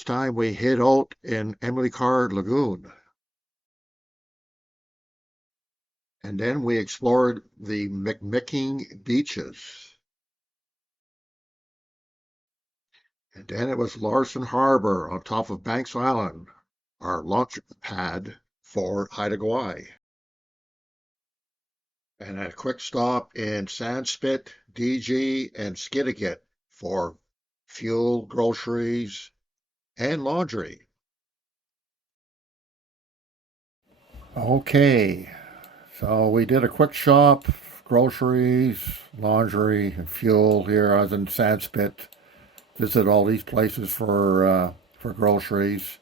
last time we hid out in Emily Carr Lagoon. And then we explored the McMicking beaches. And then it was Larson Harbour on top of Banks Island, our launch pad for Haida Gwaii. And a quick stop in Sandspit, DG, and Skidegate for fuel, groceries, and laundry. Okay, so we did a quick shop, groceries, laundry, and fuel here. I was in Sandspit, visited all these places for groceries.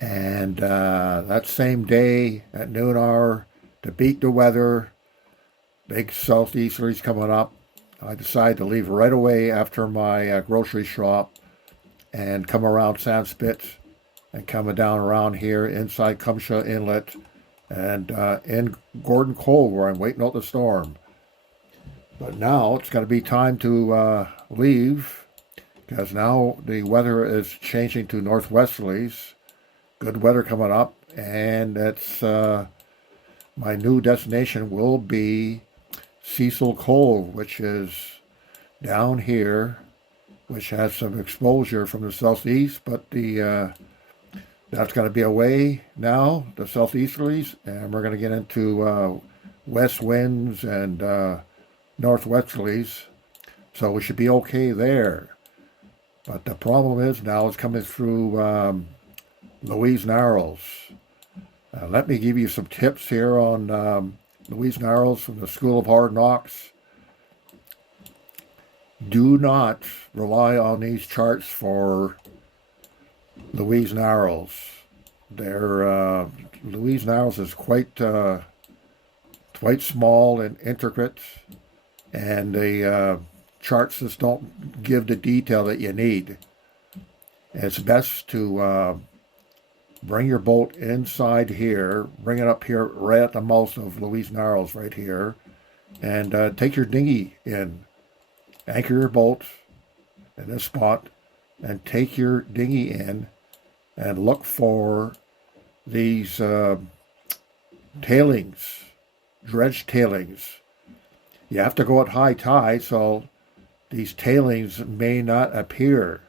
And that same day at noon hour, to beat the weather, big southeasterlies coming up, I decided to leave right away after my grocery shop and come around Sandspit and coming down around here inside Cumsha Inlet and in Gordon Cove where I'm waiting out the storm. But now it's going to be time to leave because now the weather is changing to northwesterlies. Good weather coming up, and it's my new destination will be Cecil Cove, which is down here, which has some exposure from the southeast, but the that's going to be away now, the southeasterlies, and we're going to get into west winds and northwesterlies, so we should be okay there. But the problem is now it's coming through Louise Narrows. Let me give you some tips here on Louise Narrows from the School of Hard Knocks. Do not rely on these charts for Louise Narrows. Louise Narrows is quite small and intricate, and the charts just don't give the detail that you need. It's best to bring your boat inside here, bring it up here right at the mouth of Louise Narrows right here, and take your dinghy in. Anchor your boat in this spot and take your dinghy in and look for these tailings, dredge tailings. You have to go at high tide, so these tailings may not appear.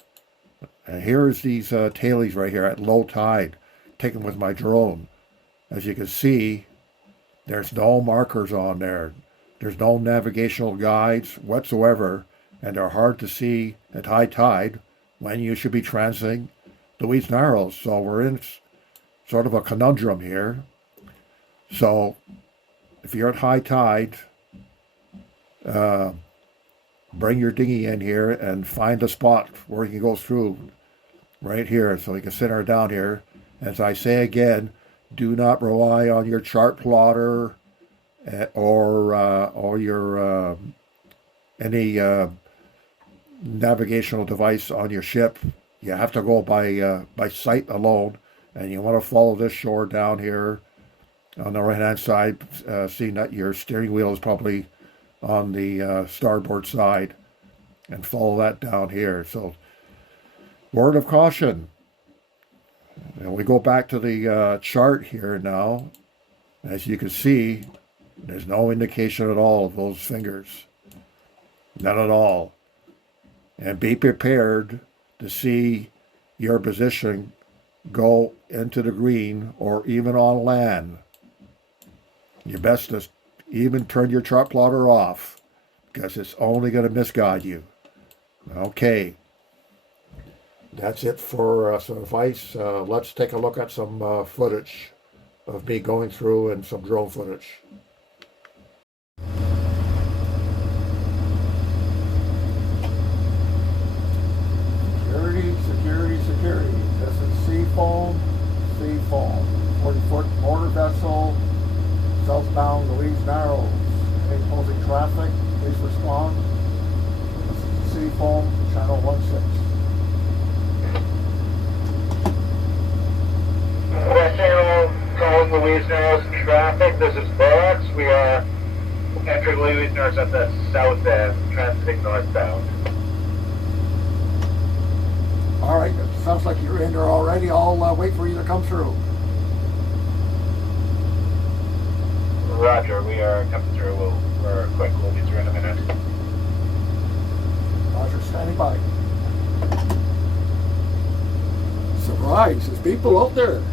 And here's these tailings right here at low tide, taken with my drone. As you can see, there's no markers on there. There's no navigational guides whatsoever, and they're hard to see at high tide when you should be transiting Louise Narrows. So we're in sort of a conundrum here. So if you're at high tide, bring your dinghy in here and find a spot where you can go through right here, so you can sit her down here. As I say again, do not rely on your chart plotter or your any navigational device on your ship. You have to go by sight alone, and you want to follow this shore down here on the right-hand side, seeing that your steering wheel is probably on the starboard side, and follow that down here. So, word of caution. And we go back to the chart here now. As you can see, there's no indication at all of those fingers. None at all. And be prepared to see your position go into the green or even on land. Your best to even turn your chart plotter off, because it's only going to misguide you. Okay. That's it for some advice. Let's take a look at some footage of me going through and some drone footage. Security. This is Seafoam, 40-foot motor vessel, southbound Louise Narrows. Any opposing traffic, please respond. This is Seafoam, channel 16. West Channel, calling Louise Narrows traffic. This is Voyage. We are entering Louise Narrows at the south end, transiting northbound. All right, sounds like you're in there already. I'll wait for you to come through. Roger, we are coming through. We're quick. We'll be through in a minute. Roger, standing by. Surprise, there's people out there.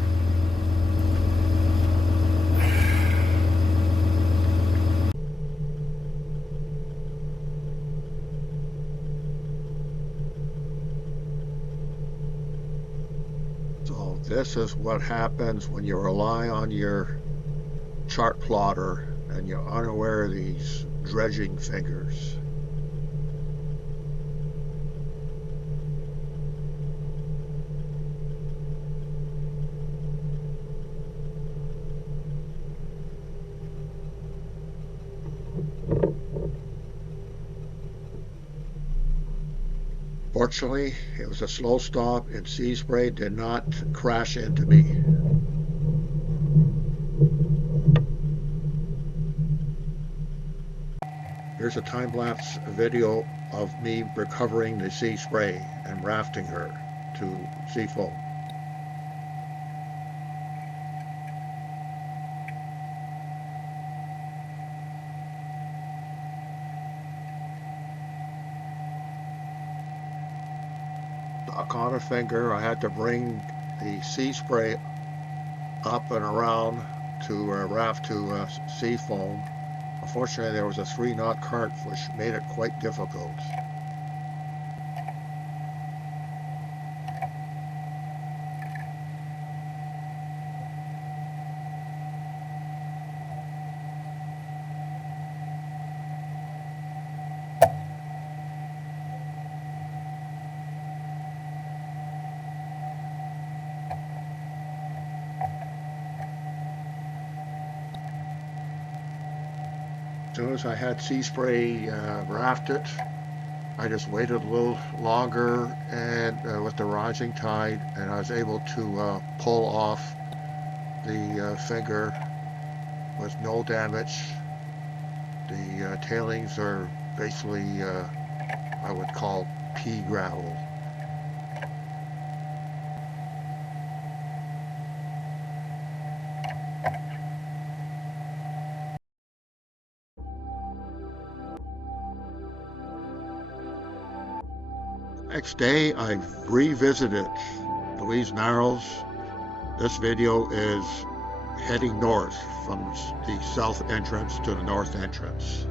So this is what happens when you rely on your chart plotter and you're unaware of these dredging fingers. Fortunately, it was a slow stop and sea spray did not crash into me. Here's a time-lapse video of me recovering the sea spray and rafting her to sea foam. Stuck on a finger, I had to bring the sea spray up and around to raft to sea foam. Unfortunately, there was a 3-knot current which made it quite difficult. As soon as I had sea spray rafted, I just waited a little longer and with the rising tide, and I was able to pull off the finger with no damage. The tailings are basically I would call pea gravel. Next day, I revisited Louise Narrows. This video is heading north from the south entrance to the north entrance.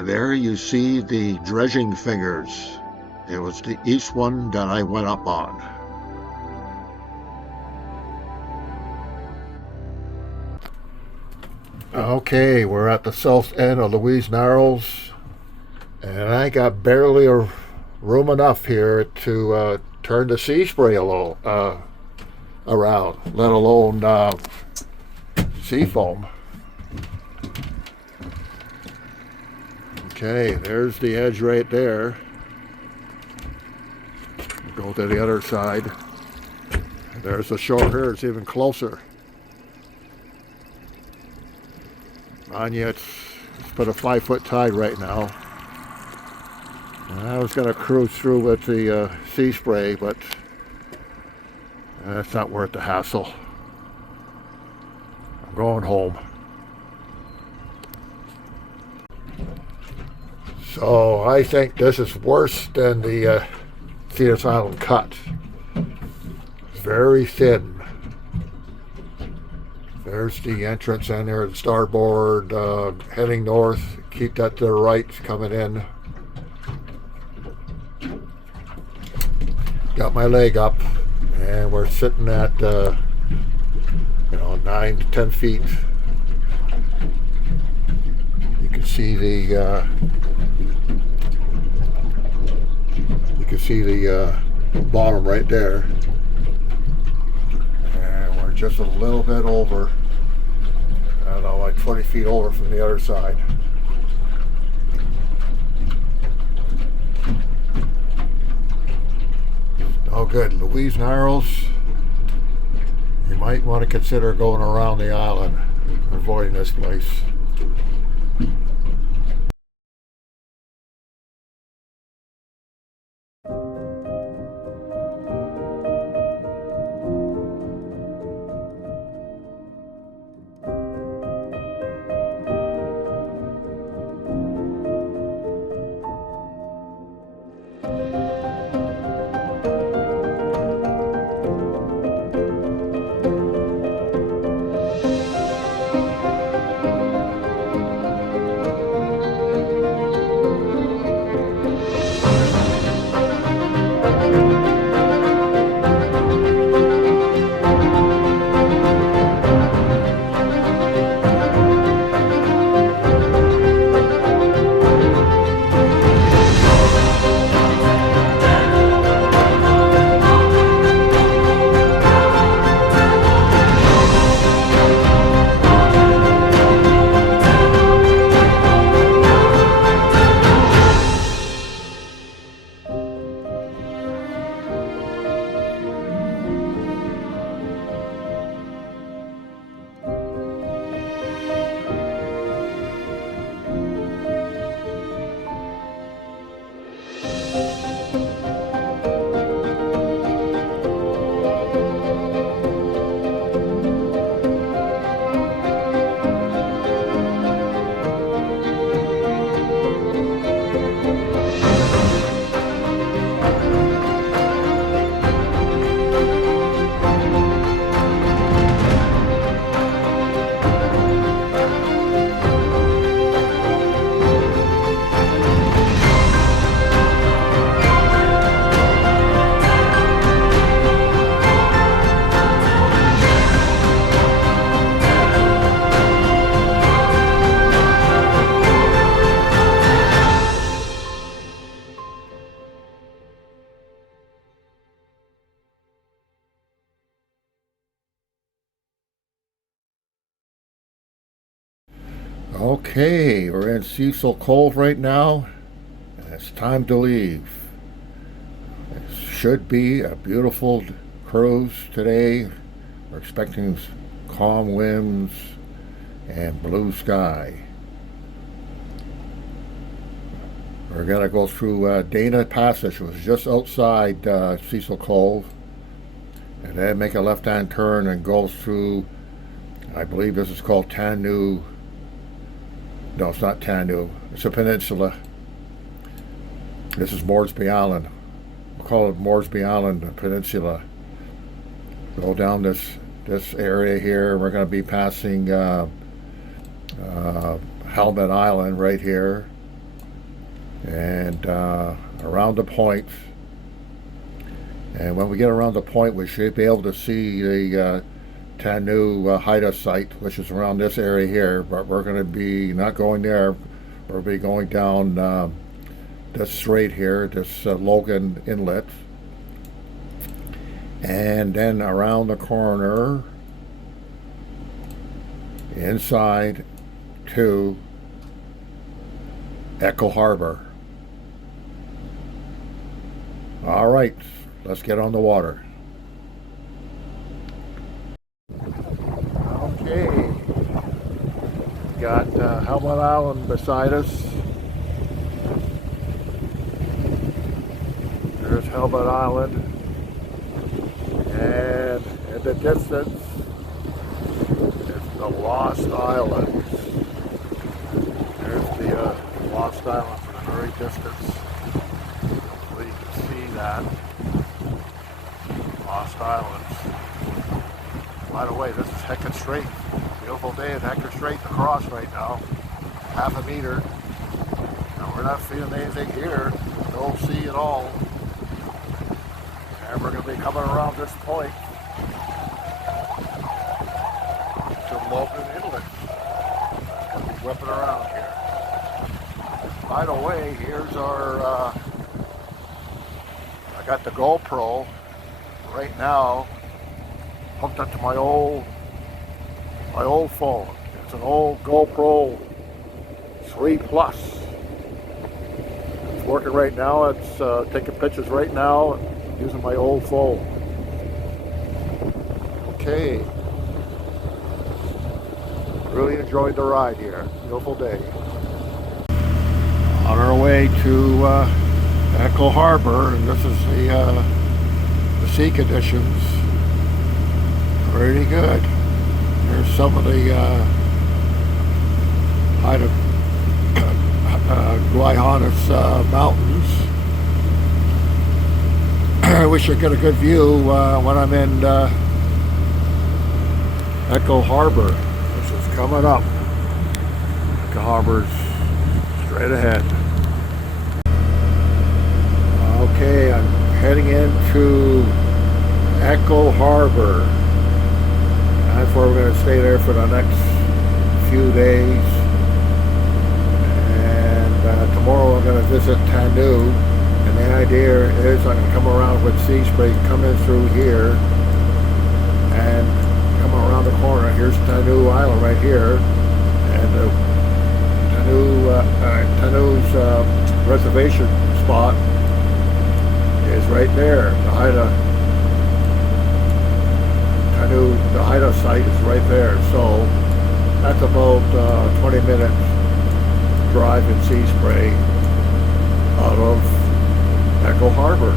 There you see the dredging fingers. It was the east one that I went up on. Okay, we're at the south end of Louise Narrows, and I got barely a room enough here to turn the sea spray around, let alone sea foam. Okay, there's the edge right there. Go to the other side. There's the shore here, it's even closer. On you, it's put a 5-foot tide right now. I was going to cruise through with the sea spray, but that's not worth the hassle. I'm going home. So I think this is worse than the Thetis Island cut. Very thin. Very There's the entrance in there, the starboard, heading north. Keep that to the right, coming in. Got my leg up, and we're sitting at 9 to 10 feet. You can see the bottom right there. Just a little bit over, I don't know, like 20 feet over from the other side. Oh good, Louise Narrows. You might want to consider going around the island, avoiding this place. Okay, we're in Cecil Cove right now. It's time to leave. It should be a beautiful cruise today. We're expecting calm winds and blue sky. We're going to go through Dana Passage, which is just outside Cecil Cove, and then make a left-hand turn and go through, I believe this is called Tanu. No, it's not Tanu. It's a peninsula. This is Moresby Island. We'll call it Moresby Island Peninsula. Go down this area here. We're going to be passing Helmet Island right here, and around the point. And when we get around the point, we should be able to see the Tanu hideout site, which is around this area here, but we're going to be not going there. We'll be going down this strait here, this Logan Inlet, and then around the corner inside to Echo Harbour. All right, let's get on the water. Okay, got Helmet Island beside us. There's Helmet Island, and in the distance is the Lost Island. There's the Lost Island from the very distance. Hopefully you can see that. Lost Islands. By the way, this is heckin' straight. Beautiful day at Hector Strait across right now. Half a meter. Now we're not feeling anything here. No sea at all. And we're going to be coming around this point to Logan Inlet. Going to be whipping around here. By the way, here's our, I got the GoPro right now hooked up to my old phone. It's an old GoPro 3 Plus. It's working right now. It's taking pictures right now using my old phone. Okay. Really enjoyed the ride here. Beautiful day. On our way to Echo Harbour, and this is the sea conditions. Pretty good. There's some of the height of Guayhanas mountains. We should get a good view when I'm in Echo Harbour. This is coming up. Echo Harbour's straight ahead. Okay, I'm heading into Echo Harbour. That's where we're going to stay there for the next few days. And tomorrow I'm going to visit Tanu. And the idea is I'm going to come around with Sea Spray, come in through here, and come around the corner. Here's Tanu Island right here. And Tanu's reservation spot is right there. The Haida site is right there, so that's about 20 minutes drive in Sea Spray out of Echo Harbour.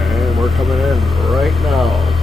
And we're coming in right now.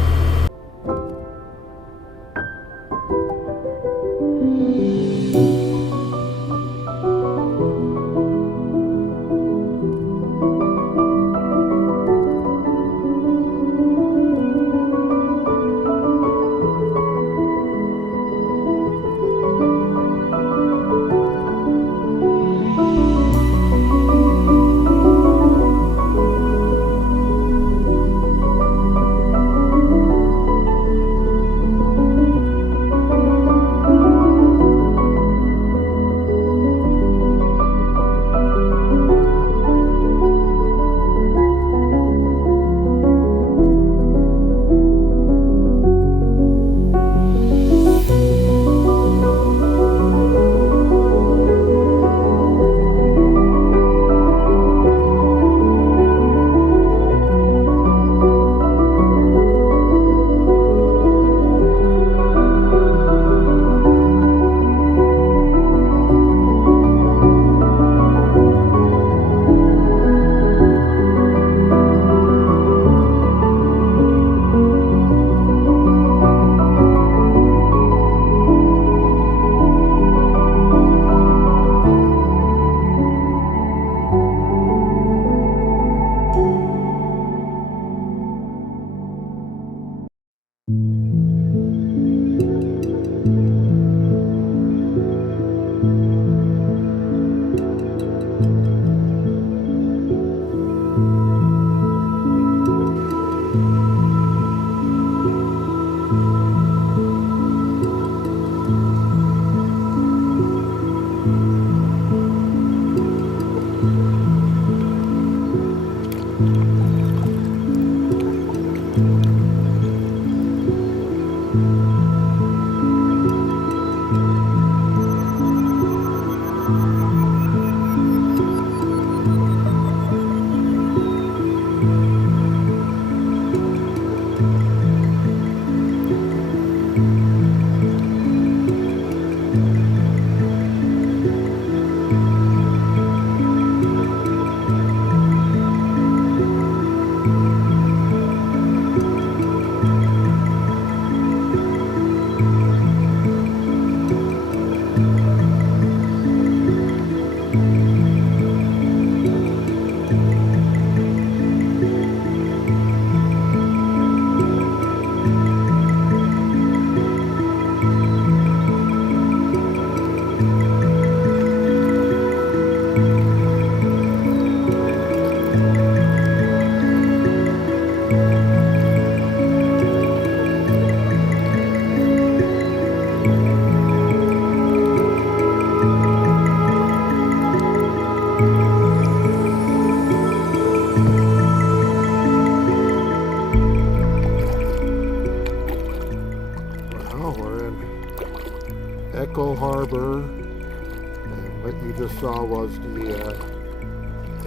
What you just saw was the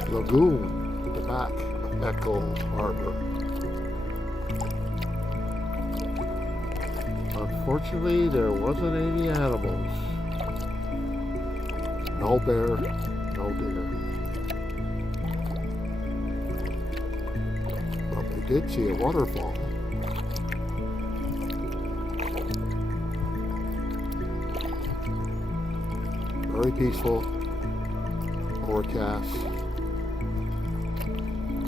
lagoon at the back at Cove Harbour. Unfortunately, there wasn't any animals. No bear, no deer. But we did see a waterfall. Very peaceful, overcast,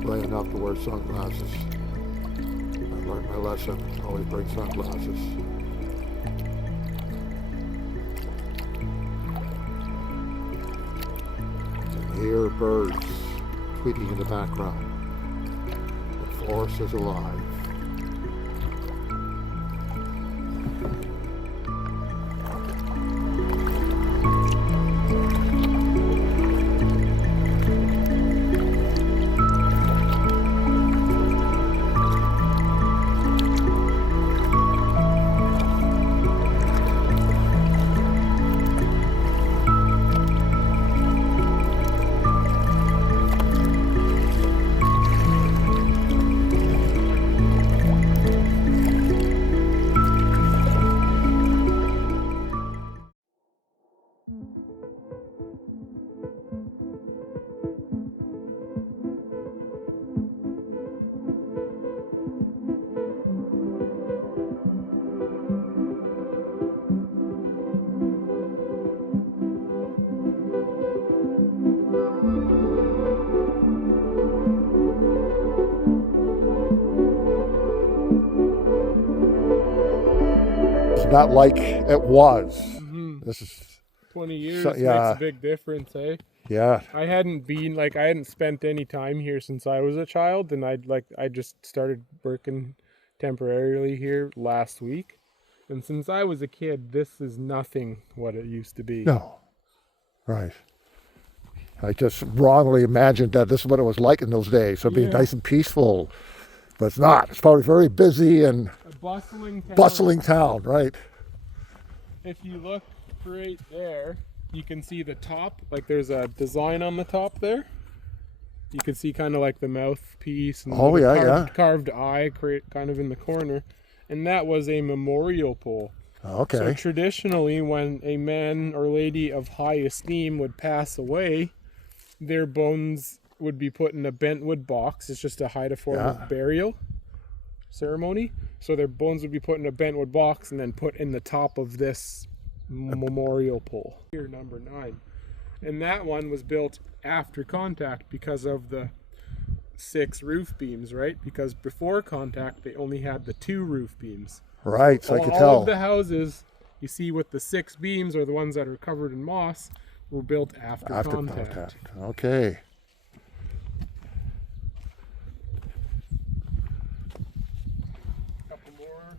bright enough to wear sunglasses. I learned my lesson, always bring sunglasses. And hear birds tweeting in the background. The forest is alive. Not like it was. Mm-hmm. This is 20 years so, yeah. makes a big difference, eh? Yeah. I hadn't spent any time here since I was a child, and I just started working temporarily here last week. And since I was a kid, this is nothing what it used to be. No. Right. I just wrongly imagined that this is what it was like in those days. So it'd be nice and peaceful. But it's not. It's probably very busy and A bustling town. bustling town, right? If you look right there, you can see the top. Like there's a design on the top there. You can see kind of like the mouthpiece and carved eye kind of in the corner. And that was a memorial pole. Okay. So traditionally, when a man or lady of high esteem would pass away, their bones would be put in a bentwood box. It's just to hide a form of burial ceremony. So their bones would be put in a bentwood box and then put in the top of this memorial pole. Here, number 9. And that one was built after contact because of the 6 roof beams, right? Because before contact, they only had the 2 roof beams. Right, so I could all tell. All of the houses you see with the 6 beams, or the ones that are covered in moss, were built after contact. Okay. A couple more.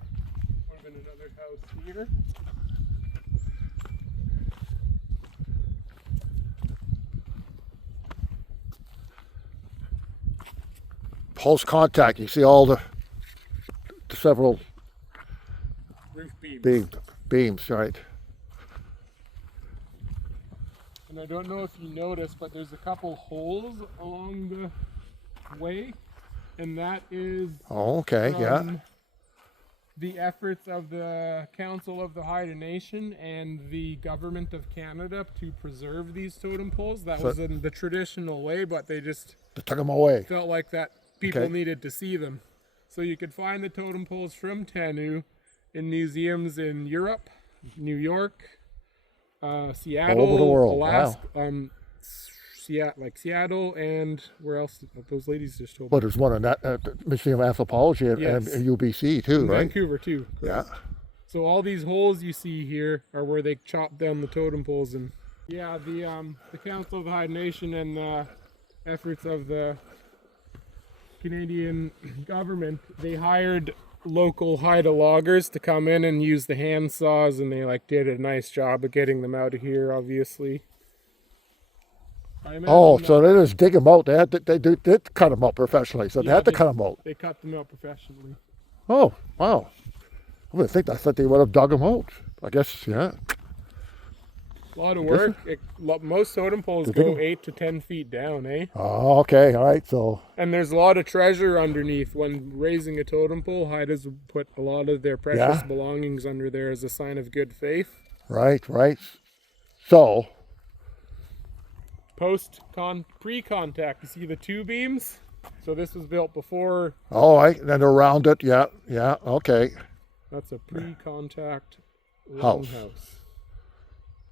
Would have been another house here. Post contact, you see all the several Roof beams. Beams, right? And I don't know if you noticed, but there's a couple holes along the way, and that is the efforts of the Council of the Haida Nation and the Government of Canada to preserve these totem poles. That was in the traditional way, but they took them away. Felt like that people needed to see them. So you could find the totem poles from Tanu in museums in Europe, New York, Seattle, all over the world. Alaska, Wow. Seattle, and where else? Those ladies just told me. Well, there's one in that Museum of Anthropology and UBC too, right? Vancouver too. Yeah. So all these holes you see here are where they chopped down the totem poles, and the Council of the Haida Nation and the efforts of the Canadian government, they hired local Haida loggers to come in and use the hand saws, and they did a nice job of getting them out of here, obviously. So they just dig them out. They did cut them out professionally, so they had to cut them out. They cut them out professionally. Oh, wow. I thought they would have dug them out. I guess, yeah. A lot of work. Most totem poles go 8 to 10 feet down, eh? Oh, okay, all right. So, And there's a lot of treasure underneath. When raising a totem pole, Haidas would put a lot of their precious belongings under there as a sign of good faith. right. So, Pre-contact, you see the two beams? So this was built before. then around it, yeah, okay. That's a pre-contact House. longhouse.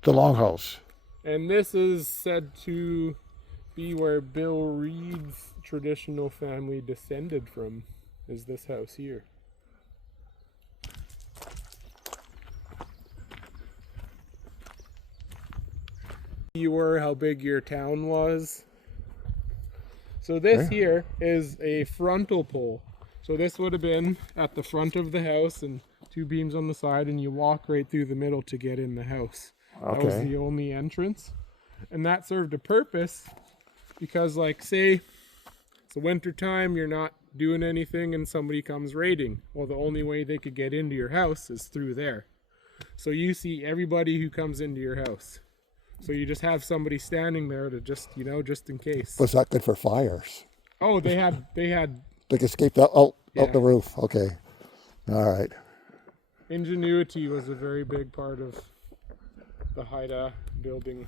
The longhouse. And this is said to be where Bill Reed's traditional family descended from, is this house here. You were, how big your town was. So this here is a frontal pole. So this would have been at the front of the house and two beams on the side, and you walk right through the middle to get in the house. That was the only entrance. And that served a purpose because, like, say it's the winter time, you're not doing anything and somebody comes raiding. Well, the only way they could get into your house is through there. So you see everybody who comes into your house. So you just have somebody standing there to just in case. Was that good for fires? Oh, they had. They could escape out the roof. Okay. All right. Ingenuity was a very big part of the Haida building.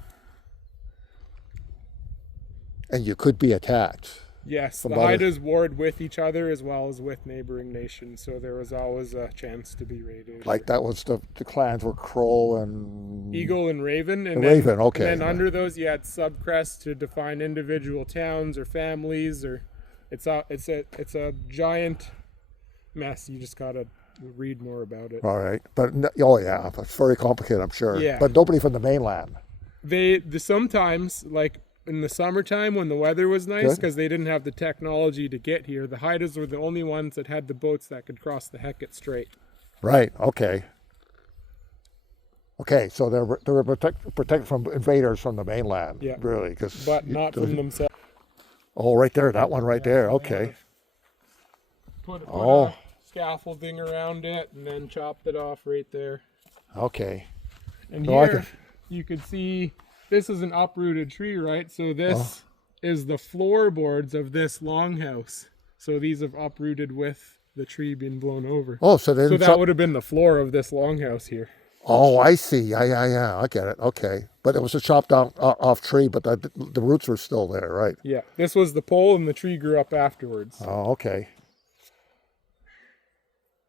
And you could be attacked. Yes, the Haidas warred with each other as well as with neighboring nations, so there was always a chance to be raided. Like that was the clans were Crow and Eagle and Raven. And Raven, okay. And then under those you had subcrests to define individual towns or families, or it's a giant mess. You just gotta read more about it. All right, but it's very complicated, I'm sure. Yeah. But nobody from the mainland. Sometimes, like in the summertime when the weather was nice, because they didn't have the technology to get here, the Haidas were the only ones that had the boats that could cross the Hecate Strait. Right. Okay. Okay, so they were protected from invaders from the mainland. Yeah. Really, but not from themselves. Oh, right there, that one right there. Okay. Put a scaffolding around it and then chopped it off right there. Okay. And here you could see this is an uprooted tree, right? So this is the floorboards of this longhouse. So these have uprooted with the tree being blown over. Oh, so that would have been the floor of this longhouse here. Oh, I see. Yeah. I get it. Okay. But it was a chopped off tree, but the roots were still there, right? Yeah. This was the pole and the tree grew up afterwards. Oh, okay.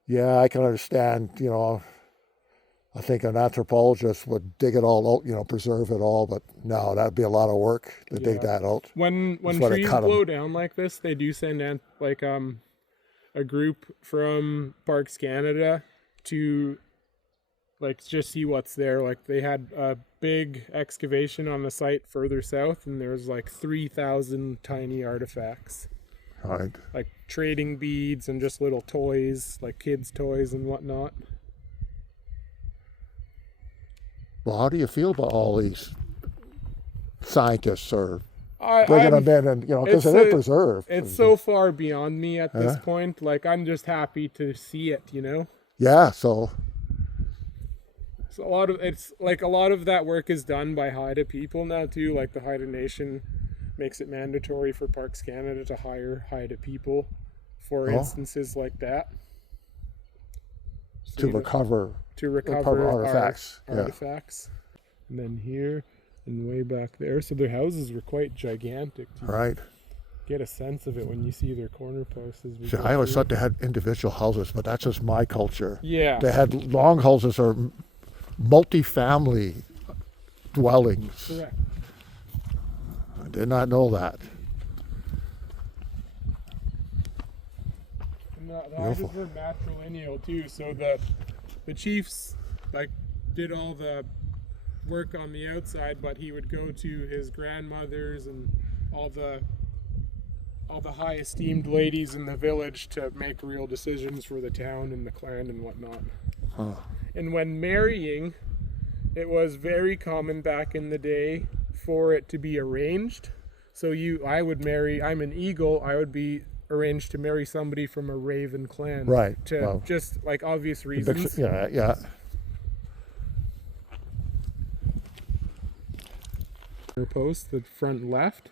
Yeah, I can understand, I think an anthropologist would dig it all out, preserve it all, but no, that'd be a lot of work to dig that out. When trees blow down like this, they do send a group from Parks Canada to just see what's there. Like they had a big excavation on the site further south, and there's 3,000 tiny artifacts. Right. Like trading beads and just little toys, like kids' toys and whatnot. Well, how do you feel about all these scientists bringing them in and, because it is preserved? It's so far beyond me at this point. I'm just happy to see it, Yeah, so a lot of that work is done by Haida people now too. Like the Haida Nation makes it mandatory for Parks Canada to hire Haida people for instances like that. So, to recover artifacts. Artifacts. And then here and way back there. So their houses were quite gigantic. Right. Get a sense of it when you see their corner posts. See, I always thought they had individual houses, but that's just my culture. Yeah. They had long houses or multi-family dwellings. Correct. I did not know that. And the Haidas were matrilineal too, so the chiefs did all the work on the outside, but he would go to his grandmothers and all the high esteemed ladies in the village to make real decisions for the town and the clan and whatnot. Huh. And when marrying, it was very common back in the day for it to be arranged. So I'm an eagle, I would be arranged to marry somebody from a Raven clan. Right. Just obvious reasons. Yeah. post, the front left.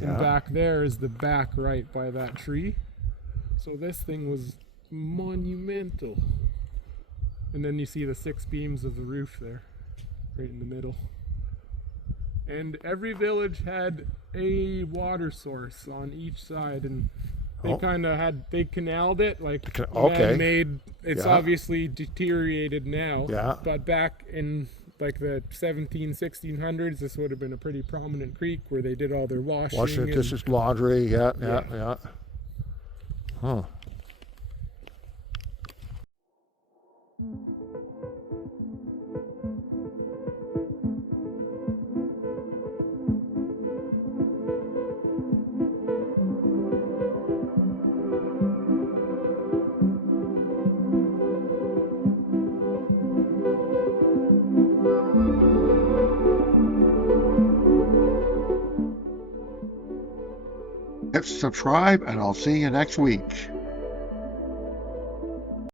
Yeah. And back there is the back right by that tree. So this thing was monumental. And then you see the 6 beams of the roof there, right in the middle. And every village had a water source on each side, and they kind of had, they canaled it, like man-made. It's obviously deteriorated now. Yeah. But back in like the 1600s, this would have been a pretty prominent creek where they did all their washing. This is laundry, yeah. Huh. Hit subscribe, and I'll see you next week.